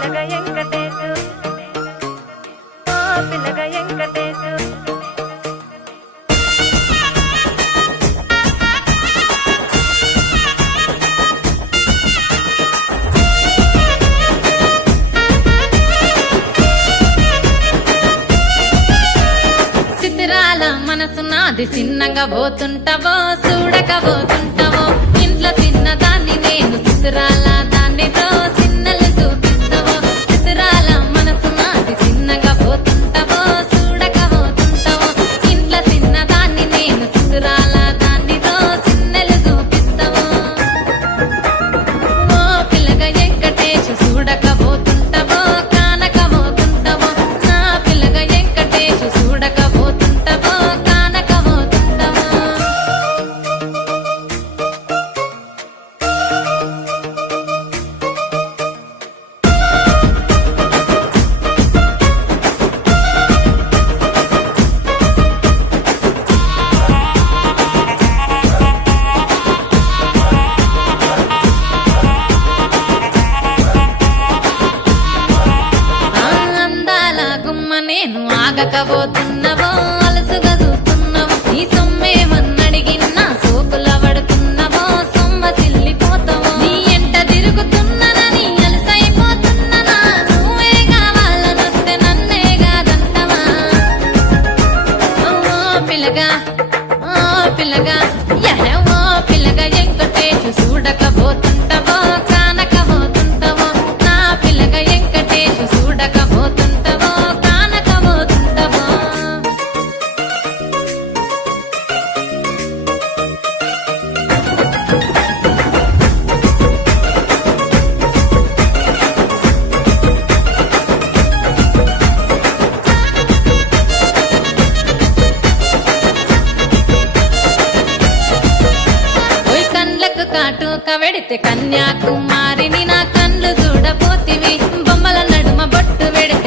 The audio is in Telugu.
పిల్లగా వెంకటేశు పిల్లగా వెంకటేశు సిద్ధిరాల మనసు నాది చిన్నగా పోతుంటావో చూడకపోతుంటావో ఇంట్లో చిన్నదాన్ని నేను సిద్ధిరాల దాన్నితో చిన్నలు చూపిస్తావో సిద్ధిరాల మనసు నాది చిన్నగా పోతుంటావో చూడకపోతుంటావో ఇంట్లో చిన్నదాన్ని నేను సిద్ధిరాల దాన్నితో చిన్నలు చూపిస్తావో ఓ పిల్లగా వెంకటేశు చూడకపోతుంటావో కానకపోతుంటావో నా పిల్లగా వెంకటేశు చూడకపోతుంటావో కానకపోతుంటావో అందాల గుమ్మ నేను ఆగకపోతున్నావో అలసుగా చూస్తున్నావో నీ సొమ్మేమన్నడిగినా సోకుల పడుతున్నావో సొమ్మ సిల్లిపోతావో నీ ఎంట తిరుగుతున్నానని అలసైపోతున్నానా నువ్వే కావాలనొస్తే నన్నే కాదంటవా ఓ పిల్లగా ఓ పిల్లగా ఓ పిల్లగా వెంకటేశు చూడకపోతుంటావో కానకపోతుంటావో నా పిల్లగా వెంకటేశు చూడకపోతుంటావో కానకపోతుంటావో ఓయ్ కండ్లకు కాటుక వెడితే కన్యాకుమారిని నా కండ్లు చూడపోతివి బొమ్మల నడుమ బొట్టు వెడితే